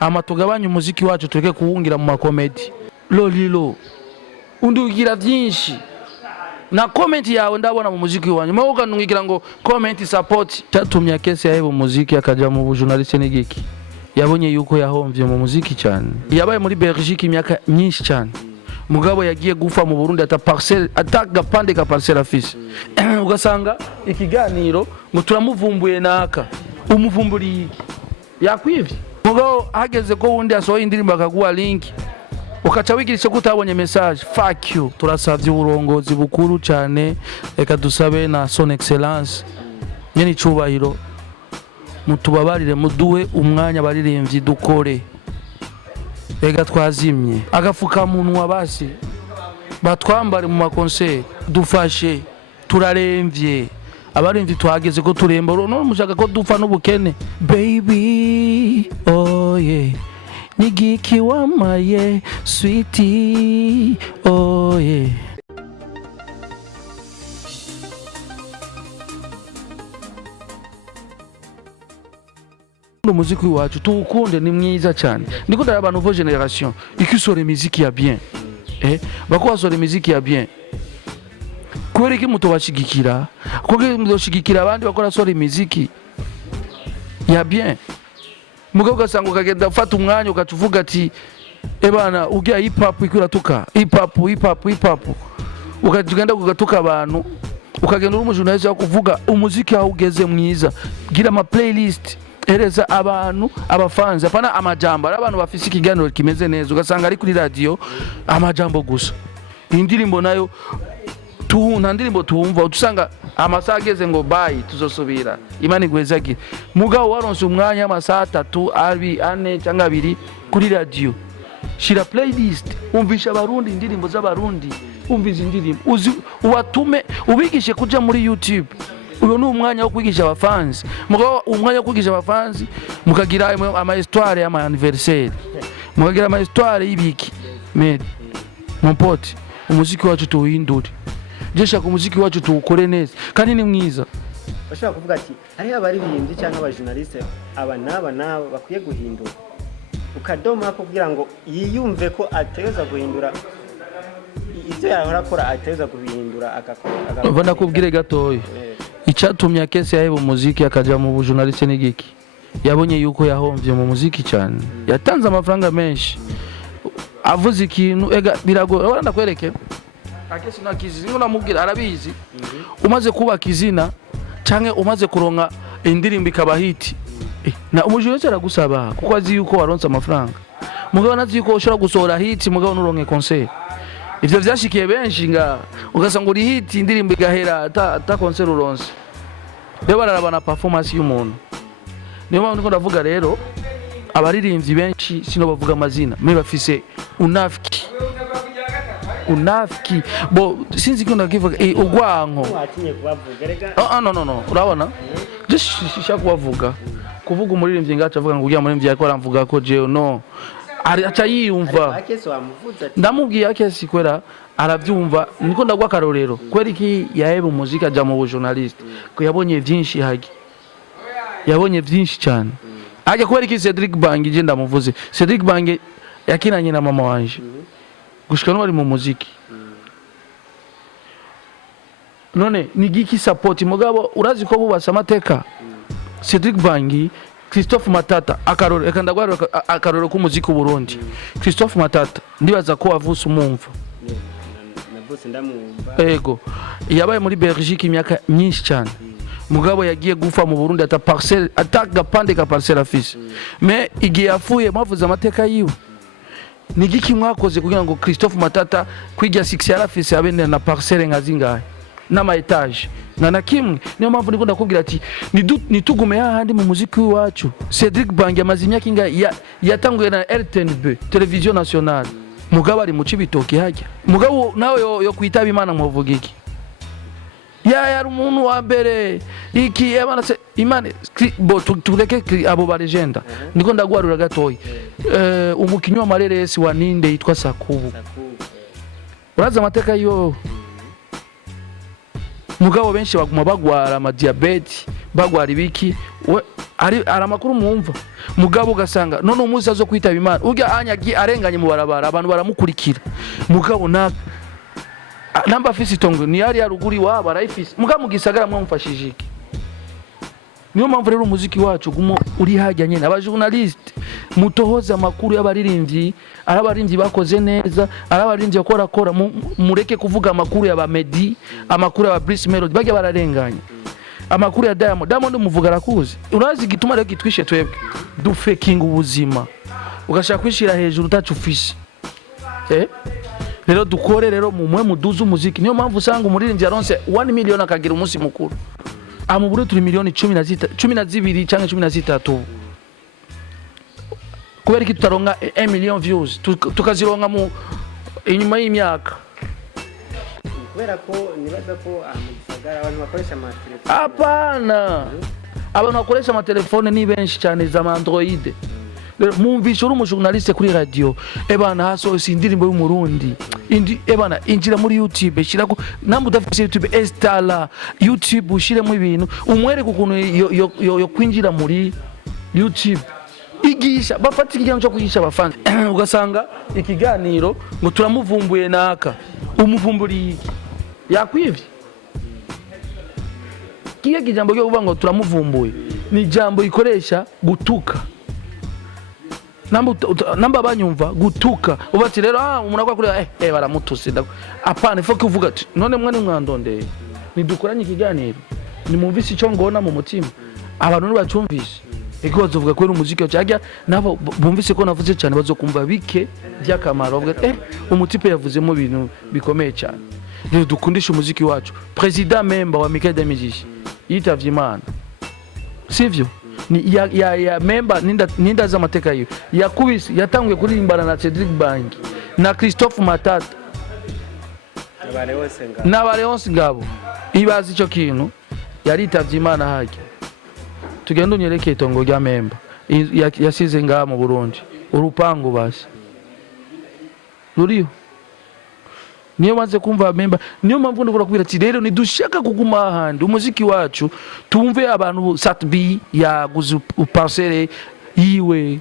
ama tugabanye umuziki wacu tureke kuwungira mu makomedi. Lolilo undugira byinshi na comment yawe ndabona mu muziki wanyu mwoga nungira ngo comment support cyatumye kese yahe mu muziki akaja mu journaliste n'igiki yabonye yuko yahomvye mu muziki cyane yabaye muri Belgique imyaka myinshi cyane mugabo yagiye gufa mu Burundi ata parcelle atagapande ka parcelle afise ugasanga ikiganiro ngo turamuvumbuye naka umuvumburi yakwivye mugabo hageze ko wundi asohoye indirimbo akaguha link ukaca wigirisha kutabonye message fuck you. Turasavye uburongozi bukuru cyane reka dusabe na son excellence nyene icubahiro mutubabarire muduwe umwanya baririmbyi dukore ega twazimye agafuka munwa basi batwambare mu makonseri dufashe turaremvye abarimvyi twageze ko turemba none mushaka ko dupfa n'ubukene baby oh yeah nigiki wamaye sweetie oh yeah. Muziki wacu tuukunde ni mwiza cyane ndiko ndara abantu vo generation ikisore muziki ya bien bako sore muziki ya bien kwereke muto bashigikira koge mudoshigikira abandi bakora sore muziki ya bien mugabo gasanga kagenda ufata umwanya ukacuvuga ati ebana ugiye hip hop ikuratuka hip hop ukagenda kugatuka abantu ukagenda uri umujurnaliste kuvuga umuziki aho ugeze mwiza gira ama playlist ereza abantu abafanze apana amajambo abantu bafise ikiganiro kimeze neza ugasanga ari kuri radio amajambo gusa indirimbo nayo nta ndirimbo tuwumva utusanga amasaha ageze ngo bye tuzosubira imana igwezagira mugabo waronse umwanya amasaha 3 4 cyangwa 2 kuri radio shira playlist umvisha abarundi indirimbo z'abarundi umviza indirimbo uwatume ubigishe kuja muri YouTube uyo ni umwanya wo kwigisha abafanzi mugabo umwanya wo kwigisha abafanzi mukagira ama histoire ya anniversaire mukagira ama histoire y'ibiki mon pote umuziki wacu tuwindure jesha ku muziki wacu tuwukore neza kandi ni mwiza bashaka kuvuga ati ari abaririmbyi cyangwa abajournaliste aba naba bakwiye guhindura ukadoma kugira ngo yiyumve ko ateza guhindura ivyo yahora akora ateza guhindura agakora bana kubwire gatoyi icyatumye kese yahe mu muziki akaja mu journaliste n'igiki yabonye yuko yahomvye mu muziki cyane yatanze amafaranga menshi avuze ikintu ega birago uranda kwereke akese nakizi ngo namubwira arabizi umaze kubaka izina canke umaze kuronka indirimbo ikaba hit na umujuretse aragusaba kuko azi yuko waronse amafaranga mugabo nazi yuko ushobora gusohora hit mugabo nuronke concert ivyo vyashikiye benshi nga ugasanga uri hit indirimbo igahera ata concert uronse reba barabana performance y'umuntu niyo mpamvu niko ndavuga rero abaririmbyi benshi sino bavuga amazina me bafise unafiki bo sinzi ko ndakivuga ugwanko watinye kubavuga rega no urabona shisha kubavuga kuvuga umuririmbyi ngacha avuga ngo ujya muri ariko aramvuga ko je no acha yiyumva ndamubwiye akesi kwera arabyumva niko ndagwa karorero kwera iki yahebe umuziki aja mu journaliste ko yabonye byinshi hagi yabonye byinshi cyane ajya kwera iki Cedric Bangi je ndamuvuze Cedric Bangi yakinanye na mama wanje gushika no ari mu muziki none nigiki support mugabo urazi ko bubasa amateka Cedric Bangi Christophe Matata akaroro eka ndagwara akaroro ku muziki Burundi Christophe Matata ndibaza ko avuse umumva na bose ndamumva ego yabaye muri Belgique imyaka myinshi cyane mugabo yagiye gufa mu Burundi ata parcelle atagapande ka parcelle afise mais igiye afuye mavuze amateka yiwe nigiki mwakoze kugira ngo Christophe Matata kwijya 6 yarafise abene na parcelle ngazingahe n'ama etage na kimwe niyo mpamvu niko ndakubwira ati nitugume hahandi mu muziki wacu Cedric Bangi amazimya kinga yatanguye na RTNB television nationale mugabo ari mu Cibitoke hajya mugabo nawe yo kwitaba Imana muvuga iki yari umuntu wa mbere iki yabana se Imana bo tureke abo ba legenda niko ndagwarura gatoyi umukinyi wa Mareresi wa Ninde yitwa Sakubu uraza amateka yo mugabo benshi baguma bagwara ama diabete bagwara ibiki ari amakuru mwumva mugabo ugasanga none umuzi azo kwitaba Imana urya anyagi arenganye mu barabara abantu baramukurikira mugabo namba afise itongo ni yari yaruguri waba arayifise mugabo mugisagara mwamufashije iki niyo mpamvu rero umuziki wacu gumo uri hajya nyene aba journalist mutohoza amakuru y'abaririmbyi arabaririmbyi bakoze neza arabaririmbyi bakora mureke kuvuga amakuru y'aba Meddy amakuru y'aba Brice Melody bajya bararenganya amakuru ya Diamond umuvuga arakuzi urazi gituma rero gitwishe twebwe du faking ubuzima ugashaka kwishira hejuru utacufishe rero dukore rero mumwe muduza umuziki niyo mpamvu usanga umuririmbyi yaronse 1 million akagira umunsi mukuru amubure turi miliyoni 12 cyangwa 13 kubera iki tutaronka 1 million views tukazironka mu inyuma y'imyaka kubera ko nibaza ko amugisagara abantu bakoresha amatelefone apana abantu bakoresha amatelefone ni benshi cyane za Android mumvisha uri umujournaliste kuri radio ebana hasohose indirimbo y'umurundi ebana injira muri YouTube shirako nambu udafite YouTube installa YouTube ushiremo ibintu umwereke ukuntu yo kwinjira muri YouTube igisha bafata ikiganiro cyo kugisha abafana ugasanga ikiganiro ngo turamuvumbuye naka umuvumburi yakwivye kiye kijambo cyo kuvuga ngo turamuvumbuye ni jambo ikoresha gutuka namba banyumva gutuka ubati rero umuntu akwa kuri baramutuse apana ifo kuvuga ati none mwana mwandondeye nidukoranye ikiganiro nimumvise icyo ngona mu mutima abantu bacumvishe ego bazovuga ko umuziki cyajya nabo bumvise ko navuze cyane bazokumva bike byakamaro bavuga umutipe yavuzemo ibintu bikomeye cyane rero dukundisha umuziki wacu president member wa Michael Damizishi yitavye Imana sivyo ni ya member ninda za mateka hiyo yakubise yatanguye kuririmbana na Cedric Bank na Christophe Matata na Baleonce Ngabo ibazi cyo kintu yaritavye Imana hake tugenda unyereke itongo rya member yasize ngaha mu Burundi urupangu basi ruriyo niyo maze kumva member niyo mpamvu ndikora kubira ati rero nidushaka kuguma ahandi umuziki wacu tumve abantu Satbi yaguze uparcelle yiwe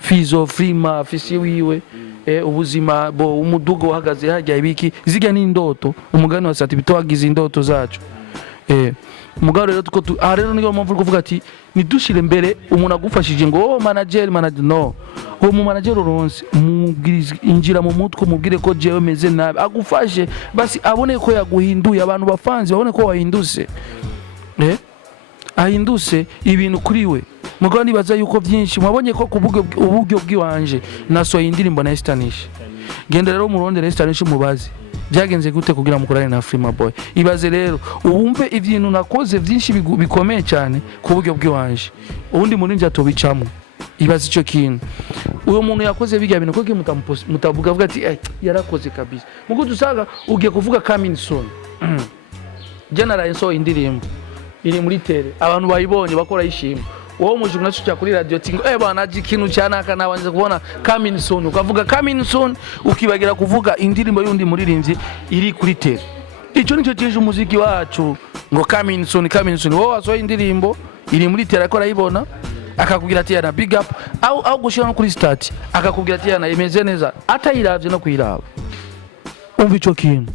Fizo Frima afisi wiwe ubuzima bo umudugo uhagaze hajya ibiki ziga ni indoto umugani wa Satbi twagize indoto zacu mugabo rero tuko rero niyo mpamvu kuvuga ati nidushire mbere umuntu agufashije ngo manager no uwo mu manager uronse mubwiriza injira mu mutwe mubwire ko jewe meze nabi agufashe basi abone ko yaguhinduye abantu bafanze babone ko wahinduse ahinduse ibintu kuri we mugabo nibaza yuko byinshi mwabonye ko uburyo bw'iwanje nasoye indirimbo na Estanish genda rero muronde Estanish mubazi byagenze gute kugira mukorane na Frima Boy ibaze rero ubumve ivyintu nakoze byinshi bikomeye cyane ku buryo bw'iwanje ubundi muri atobicamo ibaze icyo kintu uwo muntu yakoze bijya bintu ko mutavuga vuga ati yarakoze kabisa mugo dusaga ugiye kuvuga coming soon general so indirimbo iri muri tele abantu bayibonye bakora yishima wowe mujuru nacu kuri radio tingo bana ikintu cyanaka nabanze kubona coming soon ukavuga coming soon ukibagira kuvuga indirimbo yundi muririmbyi iri kuri tele icyo nicyo cyeje umuziki wacu ngo coming soon wowe wasohoye indirimbo iri muri tele akora yibona akakubwira ati yana big up au gushira kuri start akakubwira ati yana imeze neza atayiravye no kuyiraba umva ico kintu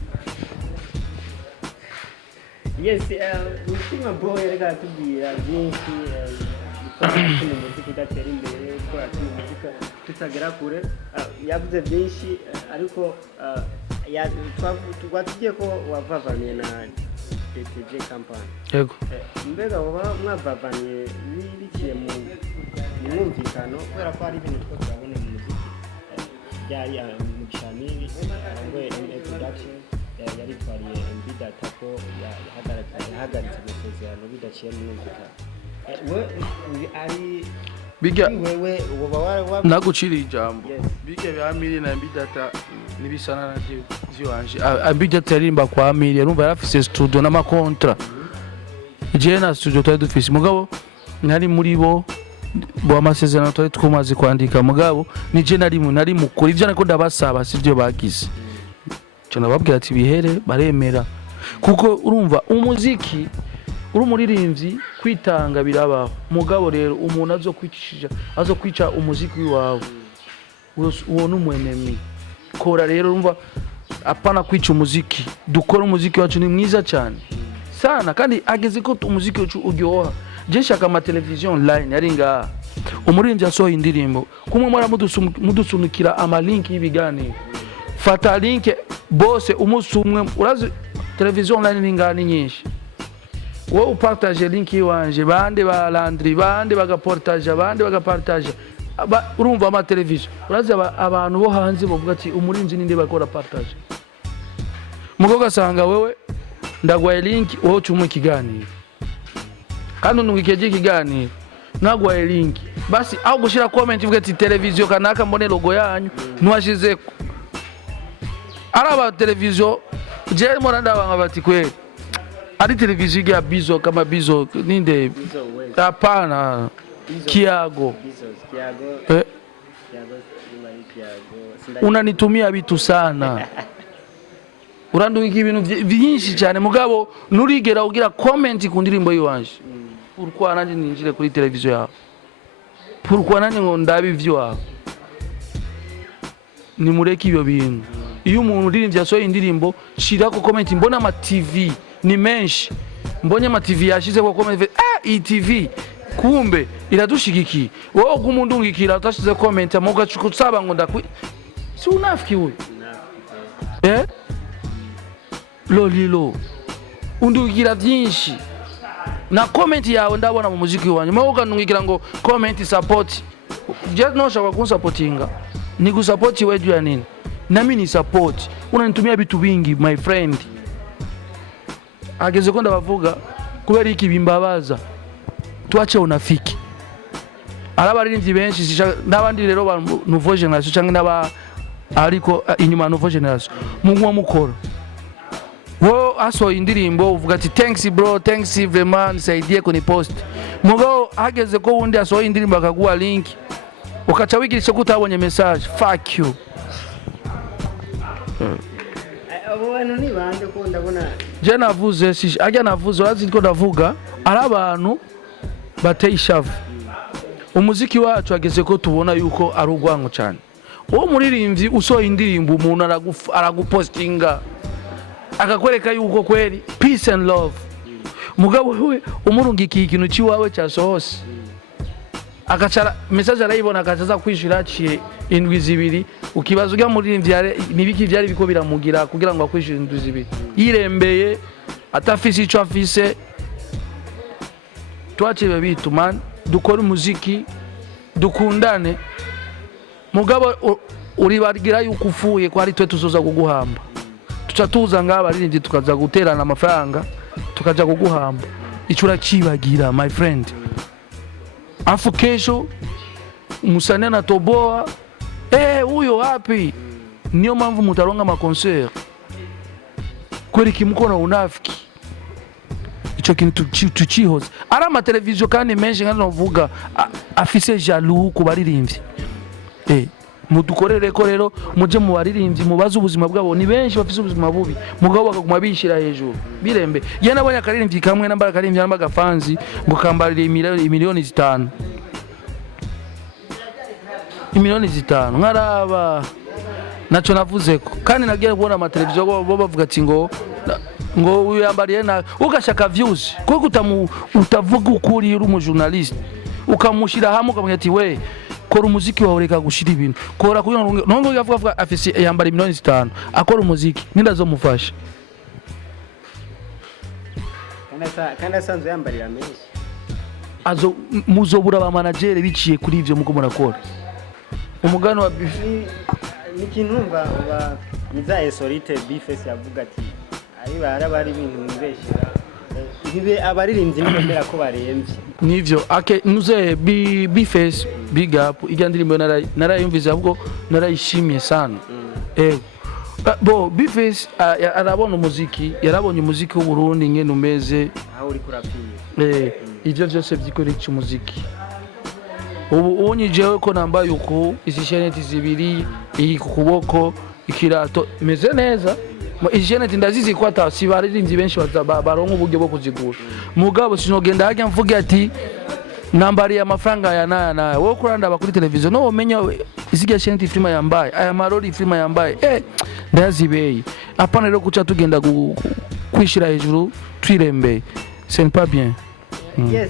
yes Frima Boy rega tubwira byinshi mu muziki udatera imbere ko muzika tutagera kure yavuze byinshi ariko twatugiye ko wavavanye na DTG campaign yego mbega waba mwavavanye birikiye mu mwumvikano kubera ko ari ibintu two turabona mu muziki byari mu Shamiri we production yari twariye MB Data ko yahagaritse amasezerano bidaciye mu mwumvikano ari biga wewe nagucira ijambo biga bya Miri na MB Data nibisana na ziwanje MB Data yarimba kwa Miri yarumva yarafise studio na makontra je na studio twari dufise mugabo nari muri bo amasezerano twari twumaze kwandika mugabo ni je nari mukuri ivyo nako ndabasaba sivyo bagize cyo nababwira ati bihere baremera kuko urumva umuziki uri umuririmbyi kwitanga birabaho mugabo rero umuntu azokwica umuziki wawe uwo n'umwenemi kora rero urumva apana kwica umuziki dukora umuziki wacu ni mwiza cyane sana kandi ageze ko umuziki wacu uryoha je shaka ama television online ari nga umuririmbyi asohoye indirimbo kumwe mara mudusunikira ama link y'ibiganiro fata link bose umusumwe urazi television online ni ngani nyinshi wowe upartage link yiwanje bande ba Landry bande bagaportage bande bagapartage urumva ama television urazi abantu bo hanze bavuga ati umurinzi ninde bakora partage mugoga sanga wewe ndagwaye link wowe cyumwe kiganiro kandi undungikeje kiganiro nagwaye link basi aho gushira comment ivuga ati television kanaka mbone logo yanyu nwashize araba television je moranda banga bati kweli ari television ya bizo kama bizo ninde hapana Kiago unanitumia vitu sana urandungika ibintu byinshi cyane mugabo nurigera ugira comment ku ndirimbo yiwanje pourquoi nanje ninjire kuri television yawe pourquoi nanje ngo ndabi ivyo wawe ni mureki ibyo bintu iyo umuntu uririmbye asohoye indirimbo shira ko comment mbona ama TV ni menshi mbonye ama TV yashize ko comment iyi TV kumbe iradushigiki wowe kumundungikira utashize comment amuga cukutsaba ngo ndakwi si unafiki wewe lolilo undungira byinshi na comment yawe ndabona mu muziki wanyu mwe ukandungikira ngo comment support just no shaka kunsupportinga ni gusupport wewe ya nini nami ni support unanitumia vitu vingi my friend ageze ko ndabavuga kubera iki bimbabaza tuache unafiki arabaririmbyi benshi n'abandi rero ba nouveau generation cyangwa n'aba ariko inyuma nouveau generation mugwa mukora wo aso indirimbo uvuga ati thanks bro thanks vraiment nisaidie kuni post mugabo ageze ko wundi aso indirimbo akaguha link ukaca wigirisha kutabonye message fuck you abo bantu ni bande ko ndabona je navuze ajya navuze urazi ko ndavuga ari abantu bateye ishavu umuziki wacu ageze ko tubona yuko ari ugwango cyane uwo muririmbyi usohoye indirimbo umuntu aragupostinga akakwereka yuko kweli peace and love mugabo we umurungikiye ikintu ciwawe cyasohose akacara message arayibona akaza kwishira aciye indwi zibiri ukibaza ujya muririmbyi nibiki byari biko biramugira kugira ngo akwishire indwi zibiri yirembeye atafise ico afise tuache babitu man dukora umuziki dukundane mugabo uribagira yuko ufuye ko ari twe tuzoza kuguhamba tuca tuza ngaba arindi tukaza guterana amafaranga tukaja kuguhamba icura cibagira my friend afu kesho musane na toboa huyo wapi niyo mpamvu mutaronga ama concert kweli kimukona unafiki ico kintu tucihoze ara ama television kandi menshi ngano vuga afise jaloux ku baririmbyi mudukorere ko rero muje mu baririmbyi mubaza ubuzima bwabo ni benshi bafise ubuzima bubi mugabo bakaguma bishira hejuru birembe ye nabonye akaririmbyi kamwe namba akaririmbyi namba gafanzi ngo kambarire miliyoni 5 miliyoni 5 nkaraba naco navuze ko kandi nagiye kubona ama television bo bavuga ati ngo uyambariye na ugashaka views kuko utavuga ukuri uri mu journalist ukamushira hamwe ukamenya ati we kora umuziki wawe reka gushira ibintu kora kugira ngo yavuga afisi yambara miliyoni 5 akora umuziki nindazomufasha kana sanzo yambarira menshi azo muzobura ba manager biciye kuri ivyo muko murakora umugano wa ni kintumba nizaye solite bifese yavuga ati ari bari ibintu mbeshira bibe abaririmbyi n'embera ko baremvye nivyo nuze bifese big up igyandirimbo narayumviza ahubwo narayishimye sana bo bifese arabona umuziki yarabonye umuziki w'u Burundi ngene umeze aho uri kurapiye ivyo byose byikoreye umuziki ubu unyijewe ko nambaye uko izisheneti zibiri iyi ku kuboko ikirato meze neza ijene ndazizi ko atasi baririmbyi benshi baronka uburyo bwo kuzigura mugabo sinogenda hajya mvuga ati nambari ya mafaranga ya na wowe kuranda kuri televiziyo no umenya iziga shenti filima yambaye aya marori filima yambaye ndazibeye apana rero kuca tugenda kwishira hejuru twirembe c'est pas bien. Yes,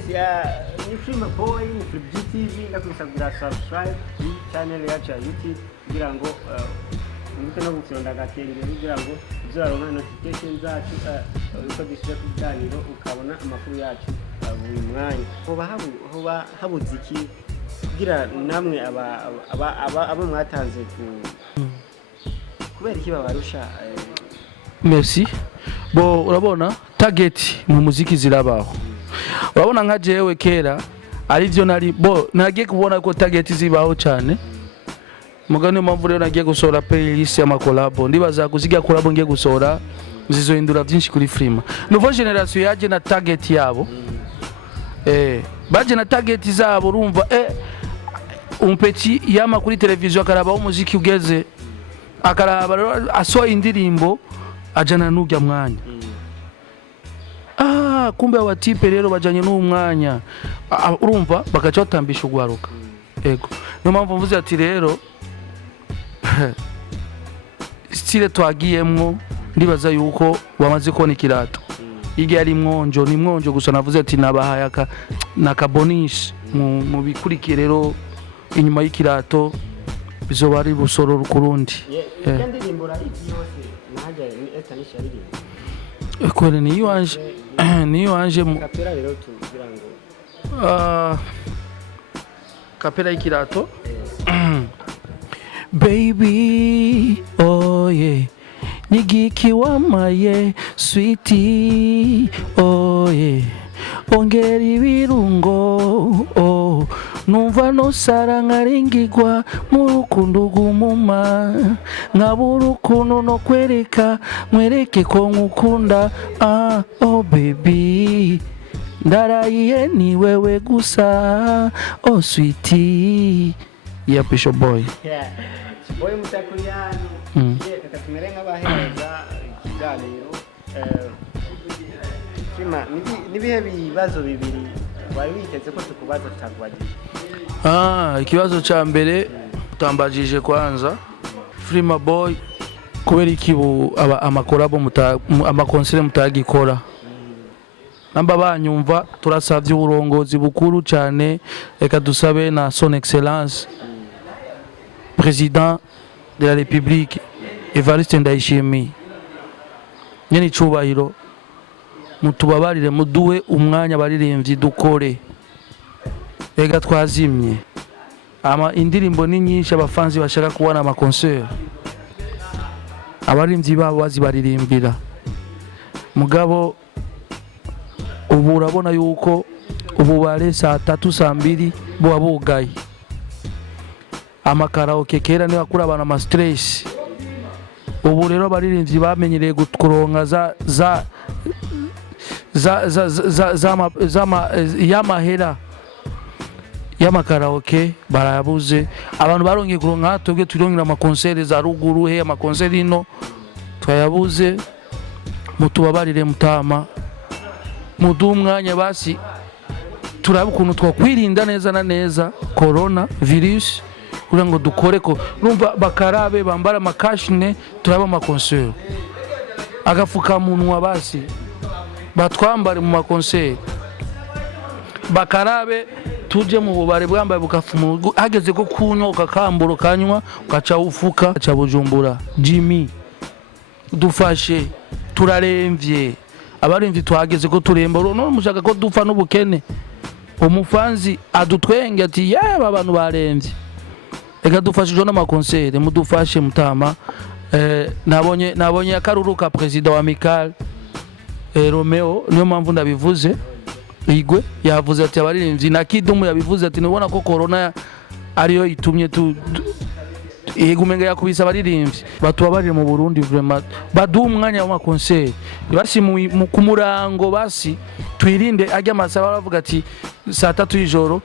ni Filma Boy ni Flip GTV ndakusabira subscribe channel yacu ya YouTube kugira ngo mute no gukunda gatenge kugira ngo uzaronka notification zacu uko dushyira ku biganiro ukabona amakuru yacu buri mwanya. Hoba habuze iki kugira namwe aba mwatanze kubera iki babarusha? Merci. Bo urabona target mu muziki zirabaho. Urabona nka jewe kera ari byo nagiye kubona ko target zibaho cyane. Mugani mpamvu rero nagiye gusohora playlist ya makolabo ndibaza kuziga kolabo ngiye gusohora zizohindura byinshi kuri Filma. Nouveau generation yaje na target yabo. Baje na target zabo urumva umpeti yama kuri televiziyo akaraba umuziki ugeze akaraba rero asoa indirimbo ajana n'ujya mwanya. Kumbe abatipe rero bajanye n'umwanya urumva bagaca batambisha ugwaruka. Ego niyo mpamvu mvuze ati rero style twagiyemwo ndibaza yuko bamaze kubona ikirato igihe ari mwonjo ni mwonjo gusa navuze ati nabahaye nakabonish mu bikurikire rero inyuma y'ikirato bizoba ari busoro rukurundi. Ndirimbo ra iki yose nahaje ni etanisha ririmbo kweli niyo anje mu kapera rero tugira ngo kapera y'ikirato baby oh yeah nigiki wamaye sweetie oh yeah ongera ibirungo numva no sara nkaringigwa mu rukundo gumuma nkabura ukuntu no mwereke ko nkukunda oh baby ndarayiye ni wewe gusa oh sweetie yeah Bishop Boy boy mutakuriano kakatumere nk'abahereza ikiganiro Filma nibihe bibazo bibiri wari witeze ko tukubaza tutakubagira? Ikibazo ca mbere utambajije kwanza Filma Boy kubera ikibu amakorabo amakonsere mutagikora namba banyumva turasavye uburongozi bukuru cyane reka dusabe na son excellence président de la République Evariste Ndayishimiye nyene icubahiro mutubabarire muduwe umwanya baririmbyi dukore ega twazimye indirimbo ni nyinshi abafanzi bashaka kubona amakoncert abarimvyi babo bazibaririmbira mugabo ubu urabona yuko ubu bare saa 3 saa 2 bo abugaye amakaraoke kera ni bakura abantu ama stress ubu rero baririmbyi bamenyereye kuronka yamahera y'amakaraoke barayabuze abantu barongeye kuronka twebwe turongera amakonsere za ruguru amakonsere ino twayabuze mutubabarire mutama mudu umwanya basi turaba ukuntu twakwirinda neza na neza corona virus kugira ngo dukore ko numva bakarabe bambara makashine turaba amakonsere agafuka munwa basi batwambare mu makonsere bakarabe tuje mu bubare bwambaye bukafumu hageze ko kunywa ukakamburo kanywa ukaca ufuka ca Bujumbura Jimmy dufashe turaremvye abarimvye twageze ko turemba no mushaka ko dupfa n'ubukene umufanzi adutwenge ati yaba abantu baremvye ega dufashije n'amakonsere mudufashe mutama nabonye akaruruka president wa Amical Romeo niyo mpamvu ndabivuze igwe yavuze ati abaririmbyi na Kidumu yabivuze ati nubona ko corona ariyo itumye igumenga yakubisa abaririmbyi batubabarire mu Burundi vraiment badu umwanya wa concert basi ku murango basi twirinde ajya amasaba baravuga ati saa 3 y'ijoro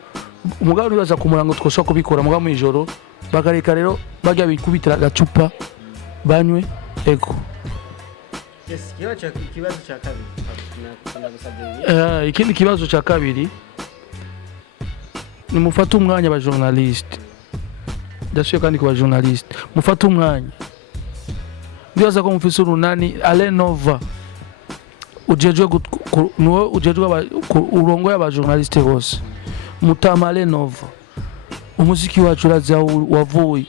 umugabo nibaza ku murango twosha kubikora mugabo mu ijoro bakareka rero bajya bikubitira gacupa banywe ego Yes, ikibazo cha kabiri. Ikindi kibazo cha kabiri ni mufate umwanya ba journaliste. Ndashaka kandi kwa journaliste. Mufate umwanya. Ndibaza ko mufise urunani Alenova. Ujejwe urongo y'aba journaliste bose. Mutama Alenova. Umuziki wacu uraza wavuye.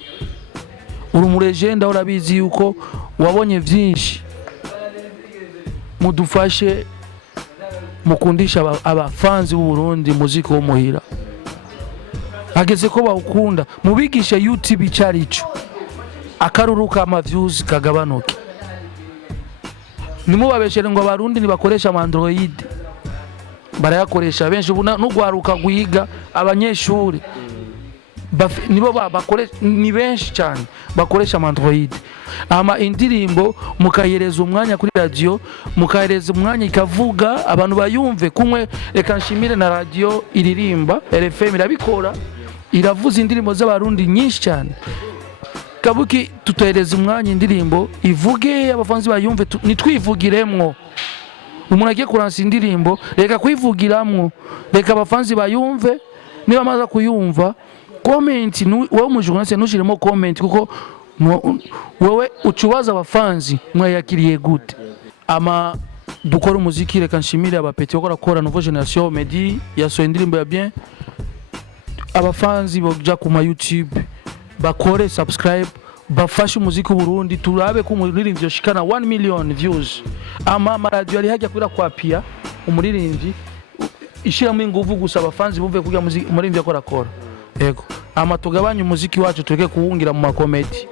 Uri mu legenda urabizi yuko wabonye vyinshi. Mudufashe mukundisha abafanzi b'u Burundi muziki wo muhira. Ageze ko bawukunda mubigisha YouTube icarico. Akaruruka ama views kagabanuke. Nimubabeshere ngo abarundi nibakoresha Android. Barayakoresha benshi n'ugwaruka guhiga abanyeshuri. Nibo bakoresha ni benshi cyane bakoresha Android. Ama indirimbo mukahereza umwanya kuri radio, mukahereza umwanya ikavuga abantu bayumve kumwe. Reka nshimire na radio iririmba RFM irabikora, iravuza indirimbo z'abarundi nyinshi cyane. Kabuki tutohereza umwanya indirimbo ivuge abafanzi bayumve, nitwivugiremwo. Umuntu agiye kuransa indirimbo reka kwivugiramwo, reka abafanzi bayumve, niba amaza kuyumva comment wewe umujournaliste nushiremo comment kuko wewe ucubaza abafanzi mwayakiriye gute. Ama dukora umuziki reka nshimire abapeti bakora Nouveau Generation Medi yasohoye indirimbo ya bien. Abafanzi boja ku ma YouTube bakore subscribe, bafashe umuziki Burundi turabe ko umuririmbyi yoshikana 1 million views. Ama radio ari hajya kwira kwa pia umuririmbyi ishiramo inguvu gusa abafanzi bumve kugira umuririmbyi akora. Yego. Ama tugabanye umuziki wacu tureke kuwungira mu makomedi.